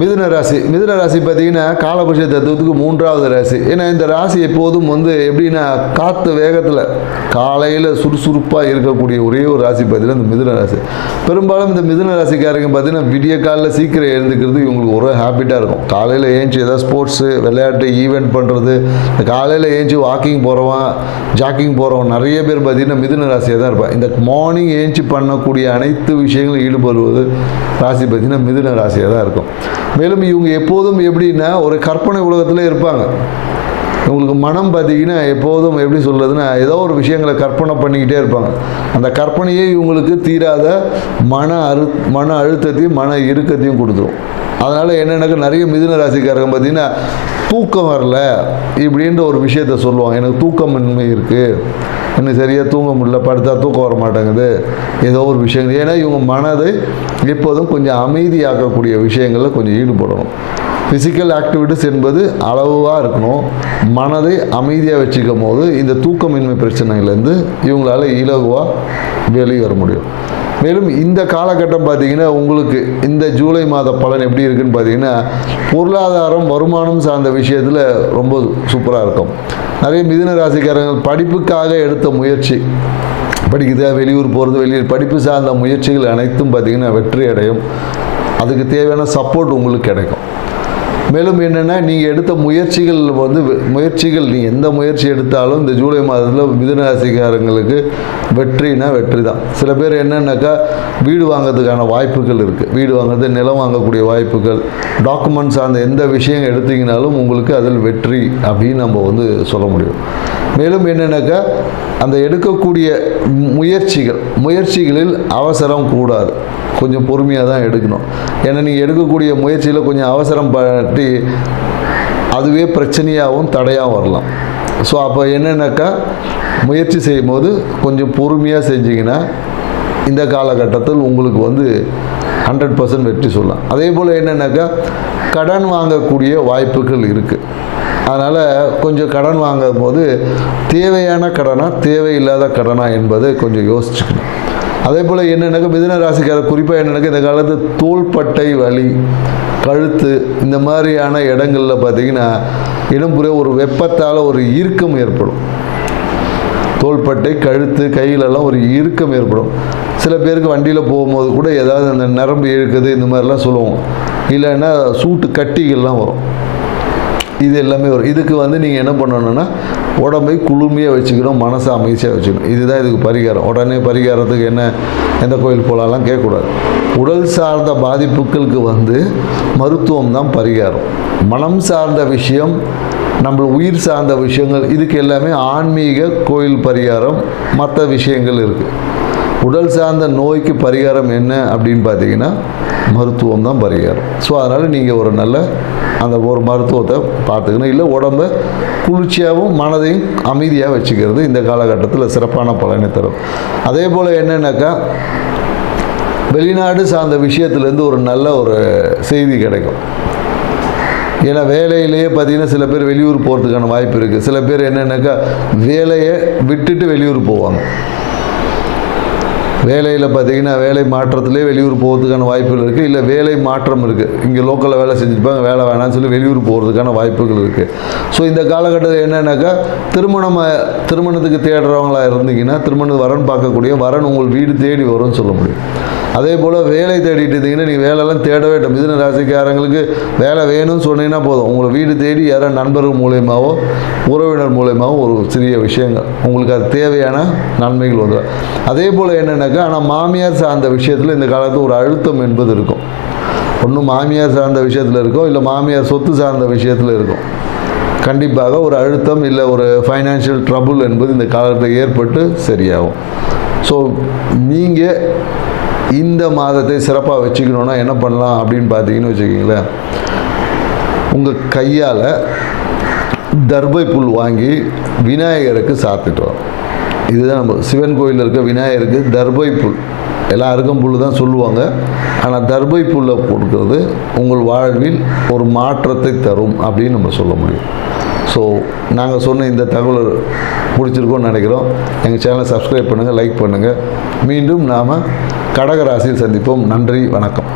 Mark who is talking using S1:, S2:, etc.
S1: மிதுன ராசி. மிதுன ராசி பார்த்தீங்கன்னா காலபுருஷ தத்துவத்துக்கு மூன்றாவது ராசி. ஏன்னா இந்த ராசி எப்போதும் வந்து எப்படின்னா காற்று வேகத்தில் காலையில் சுறுசுறுப்பாக இருக்கக்கூடிய ஒரே ஒரு ராசி பார்த்தீங்கன்னா இந்த மிதுன ராசி. பெரும்பாலும் இந்த மிதுன ராசிக்காரங்க பார்த்தீங்கன்னா விடிய காலையில் சீக்கிரம் எழுந்துக்கிறது இவங்களுக்கு ஒரு ஹேபிட்டாக இருக்கும். காலையில் ஏஞ்சி ஏதாவது ஸ்போர்ட்ஸு விளையாட்டு ஈவெண்ட் பண்ணுறது இந்த காலையில் ஏஞ்சி வாக்கிங் போகிறவன் ஜாக்கிங் போகிறவன் நிறைய பேர் பார்த்தீங்கன்னா மிதுன ராசியாக தான் இருப்பான் இந்த மார்னிங் ஏஞ்சி பண்ணக்கூடிய அனைத்து விஷயங்களும் ஈடுபடுவது ராசி பார்த்தீங்கன்னா மிதுன ராசியாக தான் இருக்கும். மேலும் இவங்க எப்போதும் எப்படின்னா ஒரு கற்பனை உலகத்தில் இருப்பாங்க. இவங்களுக்கு மனம் பார்த்தீங்கன்னா எப்போதும் எப்படி சொல்கிறதுன்னா ஏதோ ஒரு விஷயங்களை கற்பனை பண்ணிக்கிட்டே இருப்பாங்க. அந்த கற்பனையே இவங்களுக்கு தீராத மன அரு மன அழுத்தத்தையும் மன இறுக்கத்தையும் கொடுத்துரும். அதனால் என்னென்னாக்கா நிறைய மிதுன ராசிக்காரங்க பார்த்தீங்கன்னா தூக்கம் வரல இப்படின்ற ஒரு விஷயத்த சொல்லுவாங்க. எனக்கு தூக்கமின்மை இருக்குது இன்னும் சரியாக தூங்க முடியல. படுத்தா தூக்கம் வர மாட்டேங்குது. ஏதோ ஒரு விஷயங்கள். ஏன்னா இவங்க மனதை எப்போதும் கொஞ்சம் அமைதியாக்கக்கூடிய விஷயங்களில் கொஞ்சம் ஈடுபடணும். ஃபிசிக்கல் ஆக்டிவிட்டிஸ் என்பது அளவாக இருக்கணும். மனதை அமைதியாக வச்சுக்கும் போது இந்த தூக்கமின்மை பிரச்சனையிலேருந்து இவங்களால இலகுவாக வெளியே வர முடியும். மேலும் இந்த காலகட்டம் பார்த்தீங்கன்னா உங்களுக்கு இந்த ஜூலை மாத பலன் எப்படி இருக்குன்னு பார்த்தீங்கன்னா பொருளாதாரம் வருமானம் சார்ந்த விஷயத்தில் ரொம்ப சூப்பராக இருக்கும். நிறைய மிதுன ராசிக்காரங்கள் படிப்புக்காக எடுத்த முயற்சி. படிக்குதா வெளியூர் போகிறது வெளியூர் படிப்பு சார்ந்த முயற்சிகள் அனைத்தும் பார்த்திங்கன்னா வெற்றி அடையும். அதுக்கு தேவையான சப்போர்ட் உங்களுக்கு கிடைக்கும். மேலும் என்னென்னா நீங்கள் எடுத்த முயற்சிகள் வந்து முயற்சிகள் நீ எந்த முயற்சி எடுத்தாலும் இந்த ஜூலை மாதத்தில் மிதுனராசிக்காரங்களுக்கு வெற்றினா வெற்றி தான் சில பேர் என்னென்னாக்கா வீடு வாங்குறதுக்கான வாய்ப்புகள் இருக்குது வீடு வாங்குறது நிலம் வாங்கக்கூடிய வாய்ப்புகள் டாக்குமெண்ட்ஸ் அந்த எந்த விஷயம் எடுத்தீங்கனாலும் உங்களுக்கு அதில் வெற்றி அப்படின்னு நம்ம வந்து சொல்ல முடியும். மேலும் என்னென்னாக்கா அந்த எடுக்கக்கூடிய முயற்சிகள் முயற்சிகளில் அவசரம் கூடாது. கொஞ்சம் பொறுமையாக தான் எடுக்கணும். ஏன்னா நீங்கள் எடுக்கக்கூடிய முயற்சியில் கொஞ்சம் அவசரம் பட்டி அதுவே பிரச்சனையாகவும் தடையாகவும் வரலாம். ஸோ அப்போ என்னென்னாக்கா முயற்சி செய்யும்போது கொஞ்சம் பொறுமையாக செஞ்சிங்கன்னா இந்த காலகட்டத்தில் உங்களுக்கு வந்து ஹண்ட்ரட் பர்சன்ட் வெற்றி சொல்லலாம். அதே போல் என்னென்னாக்கா கடன் வாங்கக்கூடிய வாய்ப்புகள் இருக்குது அதனால் கொஞ்சம் கடன் வாங்கும் போது தேவையான கடனா தேவையில்லாத கடனா என்பதை கொஞ்சம் யோசிச்சுக்கணும். அதே போல் என்னென்னாக்க மிதன ராசிக்காரர் குறிப்பாக என்னென்னாக்கா இந்த காலத்து தோள்பட்டை வலி கழுத்து இந்த மாதிரியான இடங்களில் பார்த்தீங்கன்னா இடம்புற ஒரு வெப்பத்தால் ஒரு இறுக்கம் ஏற்படும். தோள்பட்டை கழுத்து கையிலெல்லாம் ஒரு இறுக்கம் ஏற்படும். சில பேருக்கு வண்டியில் போகும்போது கூட ஏதாவது அந்த நரம்பு இழுக்குது இந்த மாதிரிலாம் சொல்லுவோம். இல்லைன்னா சூட்டு கட்டிகள்லாம் வரும். இது எல்லாமே வரும் இதுக்கு வந்து நீங்கள் என்ன பண்ணணும்னா உடம்பை குளுமையாக வச்சுக்கணும் மனசை அமைதியாக வச்சுக்கணும். இதுதான் இதுக்கு பரிகாரம். உடனே பரிகாரத்துக்கு என்ன எந்த கோயில் போகலாம்லாம் கேட்கக்கூடாது. உடல் சார்ந்த பாதிப்புகளுக்கு வந்து மருத்துவம் தான் பரிகாரம். மனம் சார்ந்த விஷயம் நம்ம உயிர் சார்ந்த விஷயங்கள் இதுக்கு எல்லாமே ஆன்மீக கோயில் பரிகாரம் மற்ற விஷயங்கள் இருக்குது உடல் சார்ந்த நோய்க்கு பரிகாரம் என்ன அப்படின்னு பார்த்தீங்கன்னா மருத்துவம் தான் பரிகாரம். ஸோ அதனால் நீங்கள் ஒரு நல்ல அந்த ஒரு மருத்துவத்தை பார்த்துக்கணும். இல்லை உடம்ப குளிர்ச்சியாகவும் மனதையும் அமைதியாக வச்சுக்கிறது இந்த காலகட்டத்தில் சிறப்பான பலனை தரும். அதே போல் என்னென்னாக்கா வெளிநாடு சார்ந்த விஷயத்துலேருந்து ஒரு நல்ல ஒரு செய்தி கிடைக்கும். ஏன்னா வேலையிலேயே பார்த்தீங்கன்னா சில பேர் வெளியூர் போகிறதுக்கான வாய்ப்பு இருக்குது சில பேர் என்னென்னாக்கா வேலையை விட்டுட்டு வெளியூர் போவாங்க. வேலையில் பார்த்தீங்கன்னா வேலை மாற்றத்திலே வெளியூர் போகிறதுக்கான வாய்ப்புகள் இருக்குது இல்லை வேலை மாற்றம் இருக்குது இங்கே லோக்கலில் வேலை செஞ்சுருப்பாங்க வேலை வேணாம்னு சொல்லி வெளியூர் போகிறதுக்கான வாய்ப்புகள் இருக்குது ஸோ இந்த காலகட்டத்தில் என்னென்னாக்கா திருமணம் திருமணத்துக்கு தேடுறவங்களாக இருந்தீங்கன்னா திருமணம் வரன் பார்க்கக்கூடிய வரன் உங்கள் வீடு தேடி வரும்னு சொல்ல முடியும். அதே போல் வேலை தேடிட்டு இருந்தீங்கன்னா நீங்கள் வேலைலாம் தேடவே வேண்டும் மிதுன ராசிக்காரங்களுக்கு வேலை வேணும்னு சொன்னீங்கன்னா போதும். உங்களை வீடு தேடி யாரோ நண்பர்கள் மூலயமாவோ உறவினர் மூலயமாவோ ஒரு சிறிய விஷயங்கள். உங்களுக்கு அது தேவையான நன்மைகள் வரும் அதே போல் என்னென்னாக்கா ஆனால் மாமியார் சார்ந்த விஷயத்தில் இந்த காலத்தில் ஒரு அழுத்தம் என்பது இருக்கும். ஒன்றும் மாமியார் சார்ந்த விஷயத்தில் இருக்கும் இல்லை மாமியார் சொத்து சார்ந்த விஷயத்தில் இருக்கும் கண்டிப்பாக ஒரு அழுத்தம் இல்லை ஒரு ஃபைனான்ஷியல் ட்ரபுள் என்பது இந்த காலத்தில் ஏற்பட்டு சரியாகும். ஸோ நீங்கள் இந்த மாதத்தை சிறப்பாக வச்சுக்கணுன்னா என்ன பண்ணலாம் அப்படின்னு பார்த்தீங்கன்னு வச்சுக்கிங்களேன். உங்கள் கையால் தர்பை புல் வாங்கி விநாயகருக்கு சாப்பிட்டுட்டு இதுதான் நம்ம சிவன் கோயிலில் இருக்க விநாயகருக்கு தர்பை புல். எல்லா அருகம்புல் தான் சொல்லுவாங்க. ஆனால் தர்பை புல்லை கொடுக்கறது உங்கள் வாழ்வில் ஒரு மாற்றத்தை தரும் அப்படின்னு நம்ம சொல்ல முடியும். ஸோ நாங்கள் சொன்ன இந்த தகவல் பிடிச்சிருக்கோன்னு நினைக்கிறோம். எங்கள் சேனலை சப்ஸ்கிரைப் பண்ணுங்கள் லைக் பண்ணுங்கள் மீண்டும் நாம் கடகராசியில் சந்திப்போம். நன்றி வணக்கம்.